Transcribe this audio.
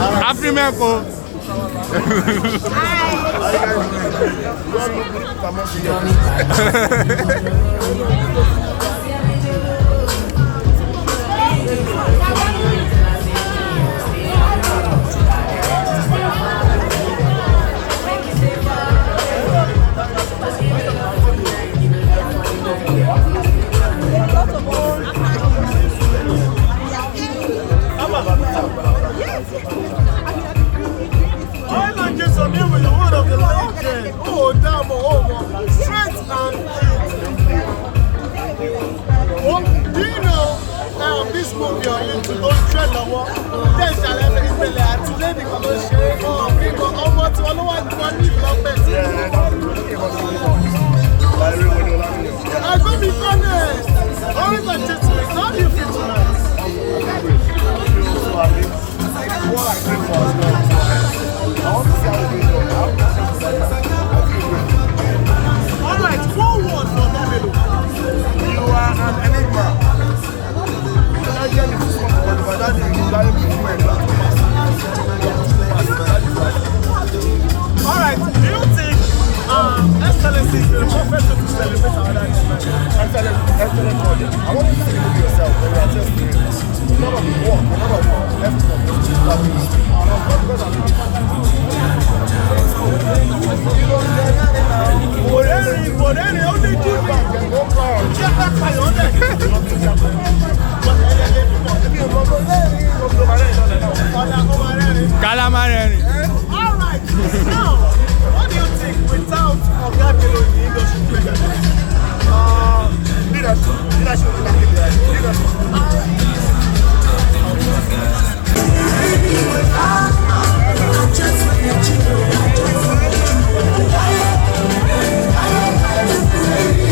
Afrimeko. This movie on YouTube, don't trend on what? Then shall I be really at today because of shame or people almost one money development. I'm going to be honest. Always a gentleman. How do you feel tonight? What I think was I want to see how we do. Alright, 4-1 for Davido. You are an enigma. Alright, do you think Excellency is the perfect to celebrate our excellent project? I want you to celebrate yourself when you are just doing it. None of the work, none of the effort of this Calamareni. All right. Now, what do you think without Odunlade in the industry? Leadership.